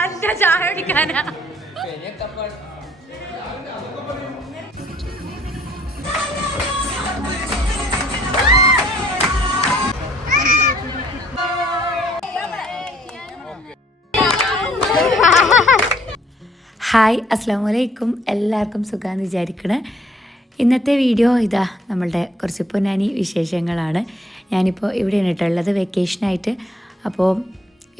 അന്റെ ചായ കുടിക്കാനാ. ഹായ്, അസ്സലാമു അലൈക്കും. എല്ലാവർക്കും സുഖാന്ന് വിചാരിക്കണേ. ഇന്നത്തെ വീഡിയോ ഇതാ നമ്മളുടെ കുറച്ച് പൊന്നാനി വിശേഷങ്ങളാണ്. ഞാനിപ്പോൾ ഇവിടെയാണ് കേട്ടുള്ളത് വെക്കേഷനായിട്ട്. അപ്പോൾ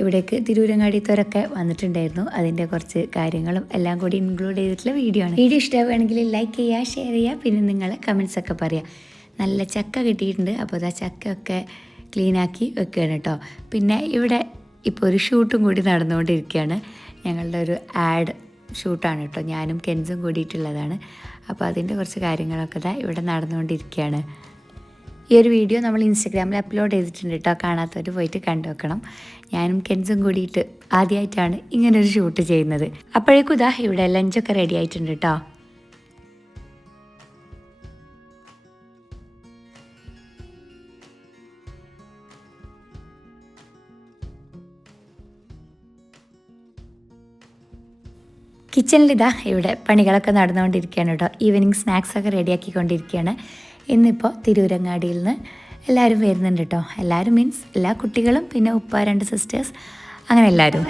ഇവിടേക്ക് തിരൂരങ്ങാടിത്തോരൊക്കെ വന്നിട്ടുണ്ടായിരുന്നു. അതിൻ്റെ കുറച്ച് കാര്യങ്ങളും എല്ലാം കൂടി ഇൻക്ലൂഡ് ചെയ്തിട്ടുള്ള വീഡിയോ ആണ്. വീഡിയോ ഇഷ്ടമാവുകയാണെങ്കിൽ ലൈക്ക് ചെയ്യുക, ഷെയർ ചെയ്യുക, പിന്നെ നിങ്ങൾ കമൻസൊക്കെ പറയുക. നല്ല ചക്ക കിട്ടിയിട്ടുണ്ട്. അപ്പോൾ അതാ ചക്കയൊക്കെ ക്ലീനാക്കി വെക്കുകയാണ് കേട്ടോ. പിന്നെ ഇവിടെ ഇപ്പോൾ ഒരു ഷൂട്ടും കൂടി നടന്നുകൊണ്ടിരിക്കുകയാണ്. ഞങ്ങളുടെ ഒരു ആഡ് ഷൂട്ടാണ് കേട്ടോ. ഞാനും കെൻസും കൂടിയിട്ടുള്ളതാണ്. അപ്പോൾ അതിൻ്റെ കുറച്ച് കാര്യങ്ങളൊക്കെ ഇതാ ഇവിടെ നടന്നുകൊണ്ടിരിക്കുകയാണ്. ഈ ഒരു വീഡിയോ നമ്മൾ ഇൻസ്റ്റഗ്രാമിൽ അപ്ലോഡ് ചെയ്തിട്ടുണ്ട് കേട്ടോ. കാണാത്തവർ പോയിട്ട് കണ്ടു വെക്കണം. ഞാനും കെൻസും കൂടിയിട്ട് ആദ്യമായിട്ടാണ് ഇങ്ങനൊരു ഷൂട്ട് ചെയ്യുന്നത്. അപ്പോഴേക്കും ഇതാ ഇവിടെ ലഞ്ചൊക്കെ റെഡി ആയിട്ടുണ്ട് കേട്ടോ. കിച്ചണിലിതാ ഇവിടെ പണികളൊക്കെ നടന്നുകൊണ്ടിരിക്കുകയാണ് കേട്ടോ. ഈവനിങ് സ്നാക്സൊക്കെ റെഡിയാക്കിക്കൊണ്ടിരിക്കുകയാണ്. ഇന്നിപ്പോൾ തിരൂരങ്ങാടിയിൽ നിന്ന് എല്ലാവരും വരുന്നുണ്ട് കേട്ടോ. എല്ലാവരും മീൻസ് എല്ലാ കുട്ടികളും, പിന്നെ ഉപ്പ, 2 സിസ്റ്റേഴ്സ്, അങ്ങനെ എല്ലാവരും.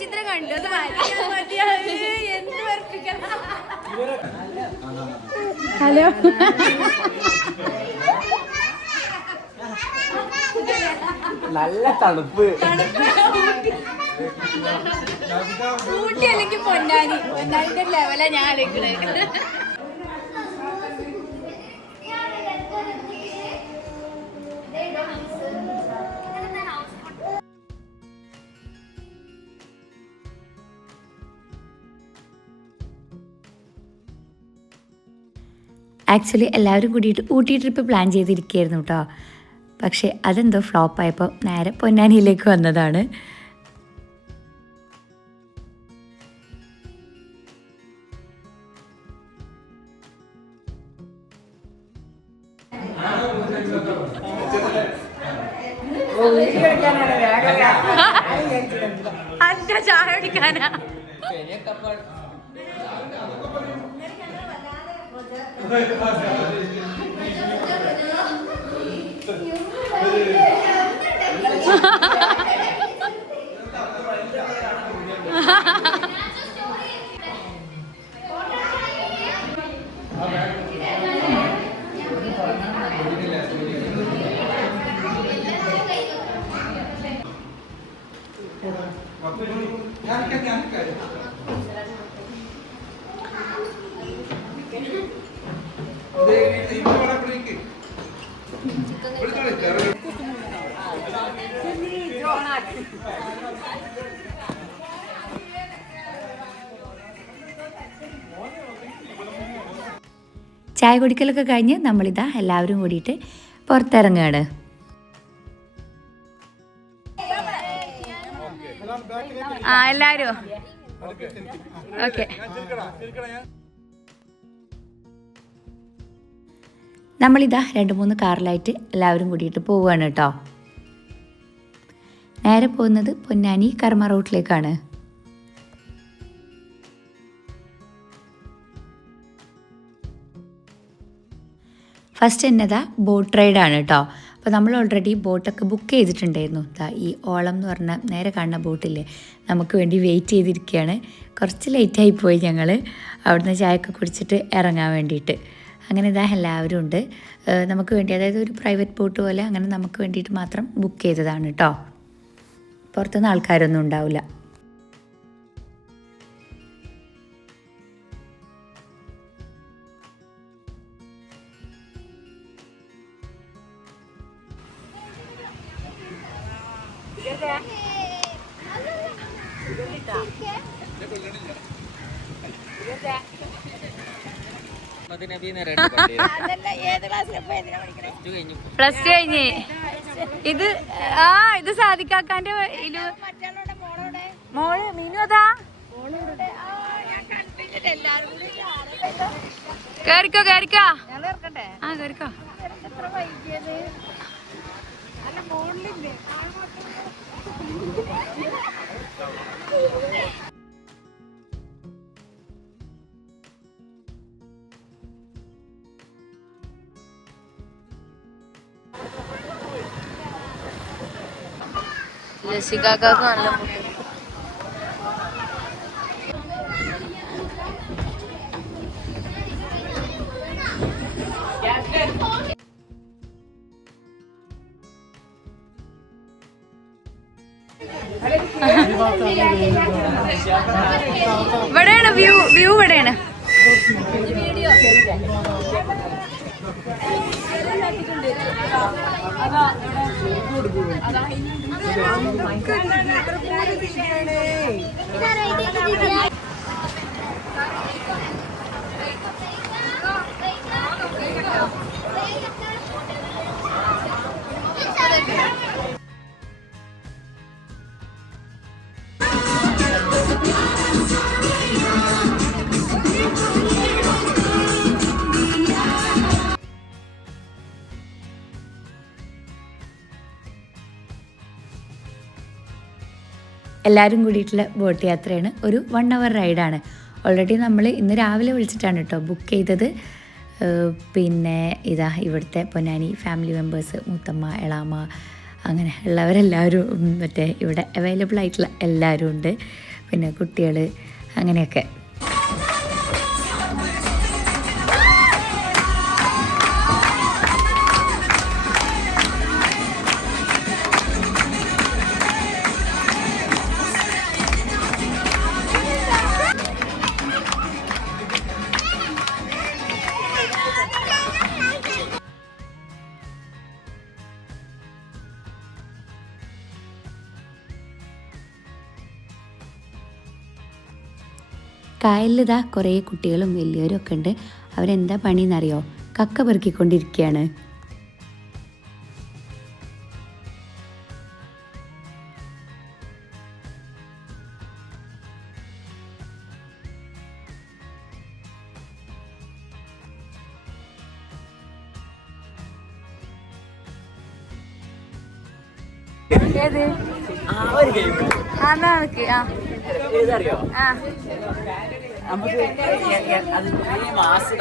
ചിത്രം കണ്ടു. ഹലോ, നല്ല തണുപ്പ്. ഊട്ടി അല്ലെങ്കിൽ പൊന്നാനി. പൊന്നാനിന്റെ ലെവലാ ഞാൻ ആലോചിക്കണേ. ആക്ച്വലി എല്ലാവരും കൂടിയിട്ട് ഊട്ടി ട്രിപ്പ് പ്ലാൻ ചെയ്തിരിക്കുകയായിരുന്നു കേട്ടോ. പക്ഷേ അതെന്തോ ഫ്ലോപ്പായപ്പോൾ നേരെ പൊന്നാനിയിലേക്ക് വന്നതാണ്. അന്റെ ചായ കുടിക്കാനാ. ചായ കുടിക്കലൊക്കെ കഴിഞ്ഞ് നമ്മളിതാ എല്ലാവരും കൂടിയിട്ട് പുറത്തിറങ്ങുകയാണ്. എല്ലാവരും ഓക്കെ. നമ്മളിതാ 2-3 കാറിലായിട്ട് എല്ലാവരും കൂടിയിട്ട് പോവുകയാണ് കേട്ടോ. നേരെ പോകുന്നത് പൊന്നാനി കർമ്മ റൂട്ടിലേക്കാണ്. ഫസ്റ്റ് എന്നതാ ബോട്ട് റൈഡാണ് കേട്ടോ. അപ്പോൾ നമ്മൾ ഓൾറെഡി ബോട്ടൊക്കെ ബുക്ക് ചെയ്തിട്ടുണ്ടായിരുന്നു. ഈ ഓളം എന്ന് പറഞ്ഞ നേരെ കാണുന്ന ബോട്ടില്ലേ, നമുക്ക് വേണ്ടി വെയിറ്റ് ചെയ്തിരിക്കുകയാണ്. കുറച്ച് ലേറ്റായി പോയി ഞങ്ങൾ അവിടുന്ന് ചായയൊക്കെ കുടിച്ചിട്ട് ഇറങ്ങാൻ വേണ്ടിയിട്ട്. അങ്ങനെ ഇതാ എല്ലാവരും ഉണ്ട് നമുക്ക് വേണ്ടി. അതായത് ഒരു പ്രൈവറ്റ് ബോട്ട് പോലെ അങ്ങനെ നമുക്ക് വേണ്ടിയിട്ട് മാത്രം ബുക്ക് ചെയ്തതാണ് കേട്ടോ. പുറത്തുനിന്ന് ആൾക്കാരൊന്നും ഉണ്ടാവില്ല. പ്ലസ് ടു കഴിഞ്ഞ് ഇത് ഇത് സാദിക്കാക്കാന്റെ മോള് മീനു അതാ കേറിക്കോ കേറിക്കോ ആ കേറിക്കോ. ലസികാക്കാക്ക് നല്ല ഇവിടെയാണ് വ്യൂ ഇവിടെയാണ്. എല്ലാവരും കൂടിയിട്ടുള്ള ബോട്ട് യാത്രയാണ്. ഒരു 1 hour റൈഡാണ്. ഓൾറെഡി നമ്മൾ ഇന്ന് രാവിലെ വിളിച്ചിട്ടാണ് കേട്ടോ ബുക്ക് ചെയ്തത്. പിന്നെ ഇതാ ഇവിടുത്തെ പൊന്നാനി ഫാമിലി മെമ്പേഴ്സ്, മൂത്തമ്മ, എളാമ്മ, അങ്ങനെ ഉള്ളവരെല്ലാവരും മറ്റേ ഇവിടെ അവൈലബിൾ ആയിട്ടുള്ള എല്ലാവരും ഉണ്ട്. പിന്നെ കുട്ടികൾ അങ്ങനെയൊക്കെ. കായലിലിതാ കുറേ കുട്ടികളും വലിയവരും ഒക്കെ ഉണ്ട്. അവരെന്താ പണിയെന്നറിയോ? കക്ക പെറുക്കിക്കൊണ്ടിരിക്കുകയാണ്. ഏത് ഏതറിയോ നമുക്ക് അത് മാസ്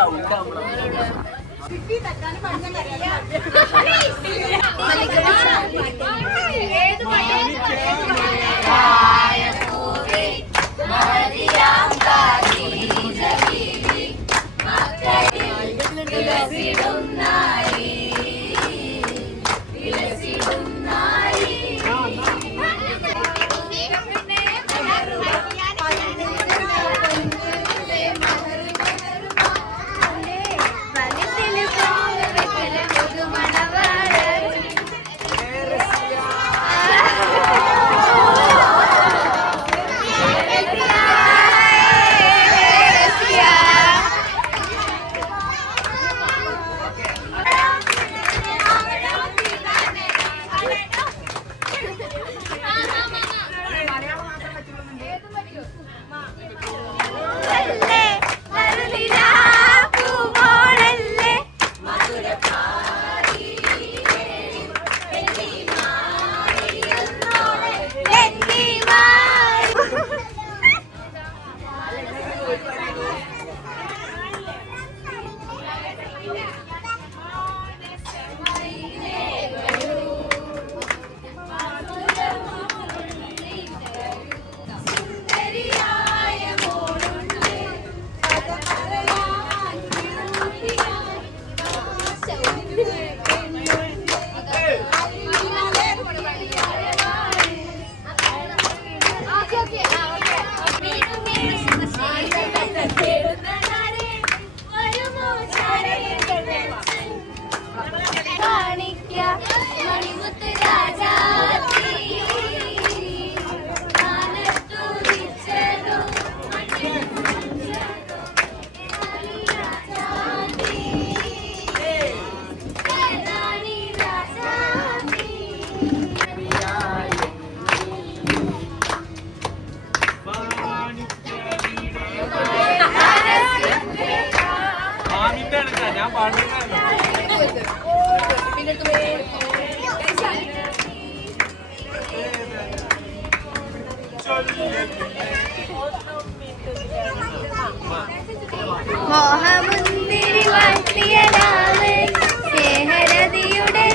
മോഹമുന്തിരി വാഴ്ത്തിയ രാമൻ സ്നേഹരതിയുടെ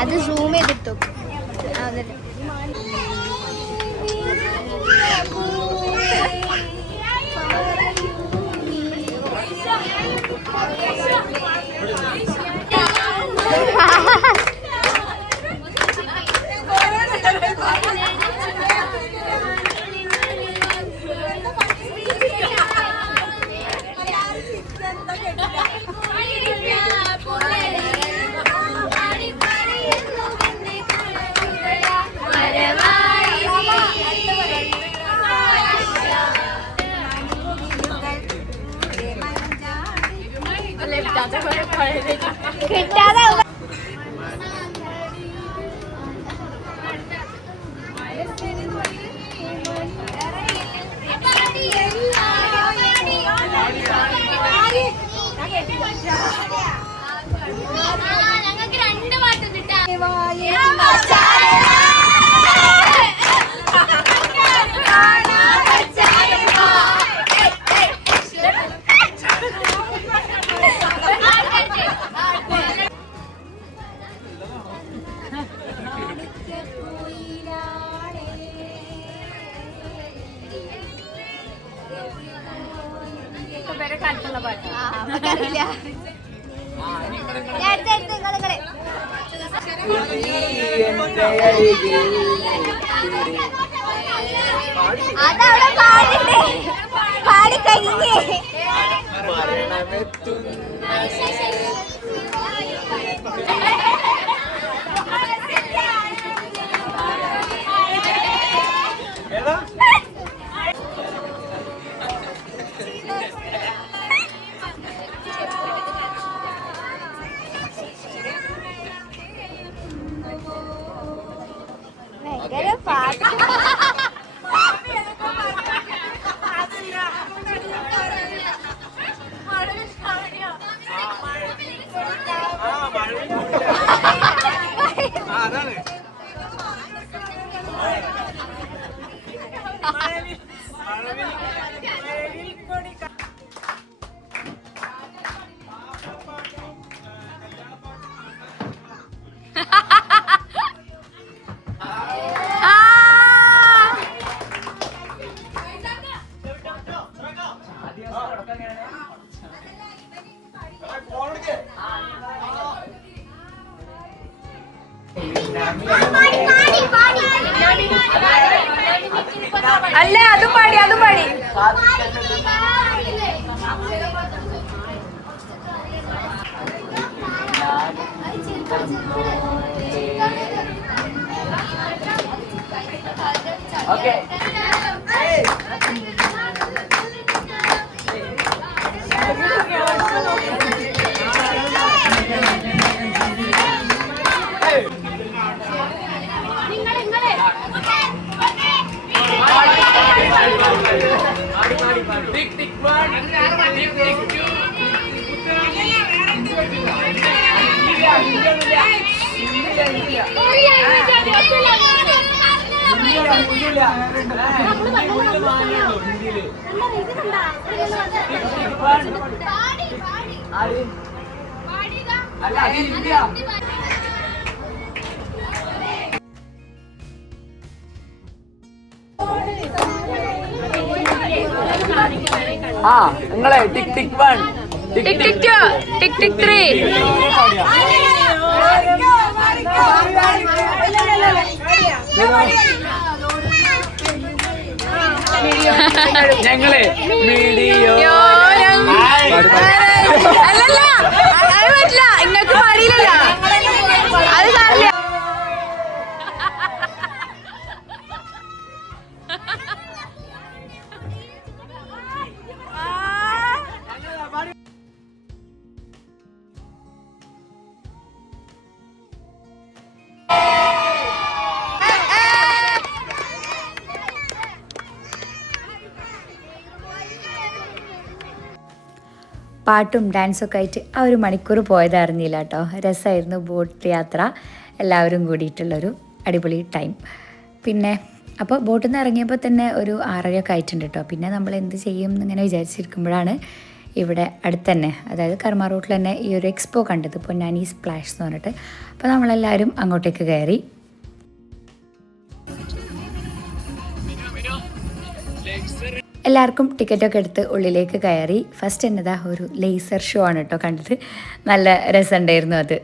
അത് സൂം ചെയ്തിട്ടു കിട്ടാതെ ഞങ്ങൾക്ക് 2 പാട്ട് കിട്ടാ അതവിടെ പാടിട്ടേ പാടി കഴിഞ്ഞേ ഭയങ്കര പാട്ട് അല്ല അതും പാടി ഓക്കെ ടിക് ടിക് 1 ടിക് ടിക് 2 ആ നിങ്ങളെ ടിക് ടിക് 1 ടിക് ടിക് 2 ടിക് ടിക് 3 ഞങ്ങളെ വീഡിയോ അല്ലല്ല അത് പറ്റില്ല ഇങ്ങക്ക് പാടിയില്ലല്ല അത് കാണില്ല പാട്ടും ഡാൻസൊക്കെ ആയിട്ട് ആ ഒരു മണിക്കൂർ പോയത് അറിഞ്ഞില്ല കേട്ടോ. രസമായിരുന്നു ബോട്ട് യാത്ര, എല്ലാവരും കൂടിയിട്ടുള്ളൊരു അടിപൊളി ടൈം. പിന്നെ അപ്പോൾ ബോട്ടിൽ നിന്ന് ഇറങ്ങിയപ്പോൾ തന്നെ ഒരു 6:30 ആയിട്ടുണ്ട് കേട്ടോ. പിന്നെ നമ്മൾ എന്ത് ചെയ്യും എന്നിങ്ങനെ വിചാരിച്ചിരിക്കുമ്പോഴാണ് ഇവിടെ അടുത്ത് തന്നെ, അതായത് കർമ്മ റൂട്ടിൽ തന്നെ ഈ ഒരു എക്സ്പോ കണ്ടത്, പൊന്നാനി സ്പ്ലാഷ് എന്ന് പറഞ്ഞിട്ട്. അപ്പോൾ നമ്മളെല്ലാവരും അങ്ങോട്ടേക്ക് കയറി. എല്ലാവർക്കും ടിക്കറ്റൊക്കെ എടുത്ത് ഉള്ളിലേക്ക് കയറി. ഫസ്റ്റ് എന്നതാ ഒരു ലേസർ ഷോ ആണ് കേട്ടോ കണ്ടത്. നല്ല രസമുണ്ടായിരുന്നു അത്.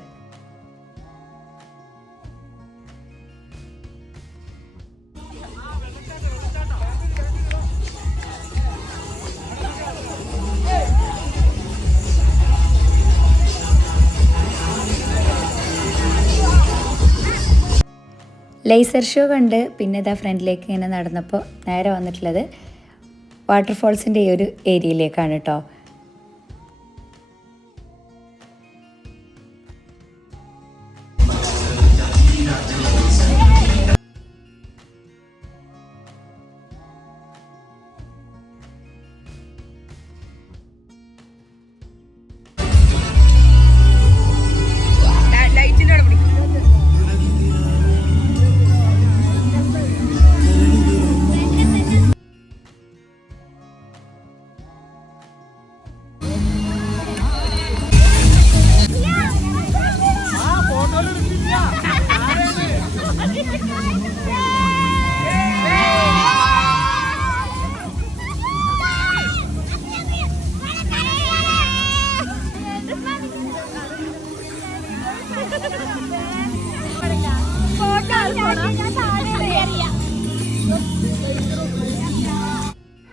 ലേസർ ഷോ കണ്ട് പിന്നെ ഇതാ ഫ്രണ്ടിലേക്ക് ഇങ്ങനെ നടന്നപ്പോൾ നേരെ വന്നിട്ടുള്ളത് വാട്ടർഫോൾസിൻ്റെ ഈ ഒരു ഏരിയയിലേക്കാണ് കേട്ടോ.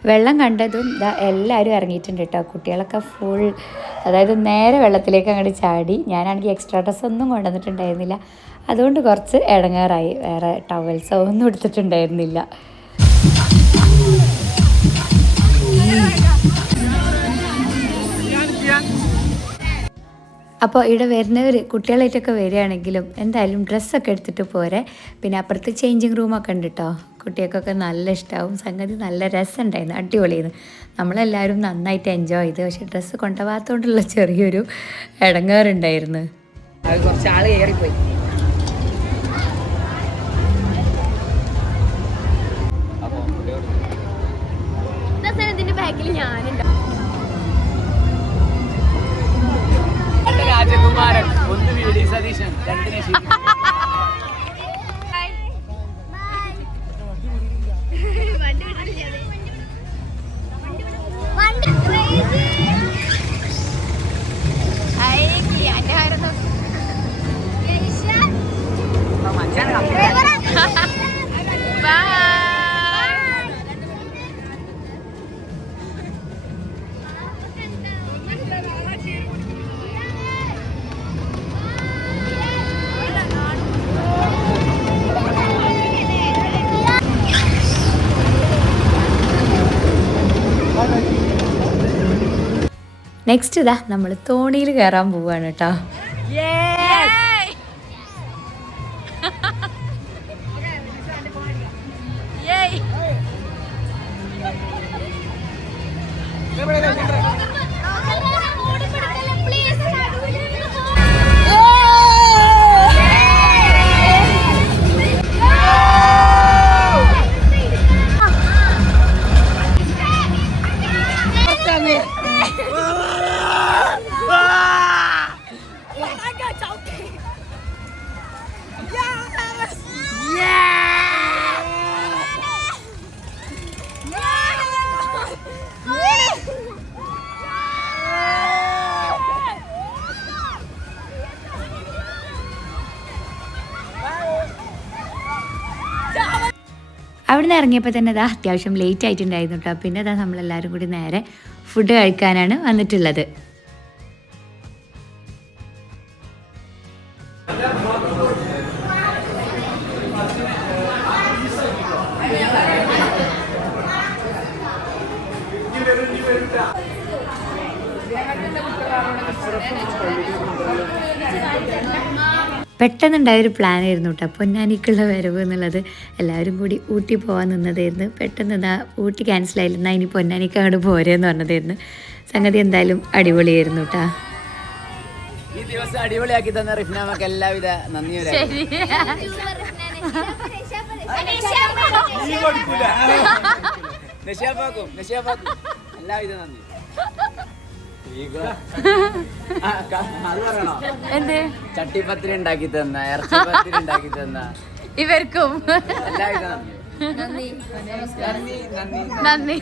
വെള്ളം കണ്ടതും ഇതാ എല്ലാവരും ഇറങ്ങിയിട്ടുണ്ട് കേട്ടോ. കുട്ടികളൊക്കെ ഫുൾ, അതായത് നേരെ വെള്ളത്തിലേക്ക് അങ്ങോട്ട് ചാടി. ഞാനാണെങ്കിൽ എക്സ്ട്രാ ഡ്രസ്സ് ഒന്നും കൊണ്ടുവന്നിട്ടുണ്ടായിരുന്നില്ല, അതുകൊണ്ട് കുറച്ച് ഇടങ്ങേറായി. വേറെ ടവൽസോ ഒന്നും എടുത്തിട്ടുണ്ടായിരുന്നില്ല. അപ്പോൾ ഇവിടെ വരുന്നവർ കുട്ടികളായിട്ടൊക്കെ വരികയാണെങ്കിലും എന്തായാലും ഡ്രസ്സൊക്കെ എടുത്തിട്ട് പോരെ. പിന്നെ അപ്പുറത്ത് ചേഞ്ചിങ് റൂമൊക്കെ ഉണ്ട് കേട്ടോ. കുട്ടികൾക്കൊക്കെ നല്ല ഇഷ്ടമാവും. സംഗതി നല്ല രസമുണ്ടായിരുന്നു, അടിപൊളിയായിരുന്നു. നമ്മളെല്ലാവരും നന്നായിട്ട് എൻജോയ് ചെയ്തു. പക്ഷേ ഡ്രസ്സ് കൊണ്ടുപോകാത്തതുകൊണ്ടുള്ള ചെറിയൊരു ഇടങ്ങേറുണ്ടായിരുന്നു. അത് കുറച്ച് ആൾ കയറിപ്പോയി. ബാക്കിൽ ഞാനുണ്ട്. രാജകുമാരൻ, ഒന്ന് വി.ഡി. സതീശൻ, രണ്ടിനെ നെക്സ്റ്റ് ഇതാ നമ്മൾ തോണിയിൽ കയറാൻ പോവുകയാണ് കേട്ടോ. അവിടെ നിന്ന് ഇറങ്ങിയപ്പോൾ തന്നെ അതാ അത്യാവശ്യം ലേറ്റ് ആയിട്ടുണ്ടായിരുന്നു കേട്ടോ. പിന്നെ അതാ നമ്മളെല്ലാവരും കൂടി നേരെ ഫുഡ് കഴിക്കാനാണ് വന്നിട്ടുള്ളത്. പെട്ടെന്നുണ്ടായൊരു പ്ലാനായിരുന്നു കേട്ടോ പൊന്നാനിക്കുള്ള വരവ് എന്നുള്ളത്. എല്ലാവരും കൂടി ഊട്ടി പോകാൻ നിന്നതായിരുന്നു. പെട്ടെന്ന് ഇതാ ഊട്ടി ക്യാൻസലായില്ല, എന്നാൽ ഇനി പൊന്നാനിക്ക് അങ്ങോട്ട് പോരെന്ന് പറഞ്ഞതായിരുന്നു. സംഗതി എന്തായാലും അടിപൊളിയായിരുന്നു കേട്ടോ. ഈ ദിവസം അടിപൊളിയാക്കി തന്ന റിഫ്നാമക്ക് എല്ലാവിധ നന്ദി. എല്ലാവിധ നന്ദി. അത് പറയണോ? എന്ത് ചട്ടിപ്പത്തിരി ഉണ്ടാക്കി തന്ന, ഇറച്ചിപ്പത്തിരി ഉണ്ടാക്കി തന്ന ഇവർക്കും എല്ലാവിധ നന്ദി. നന്ദി.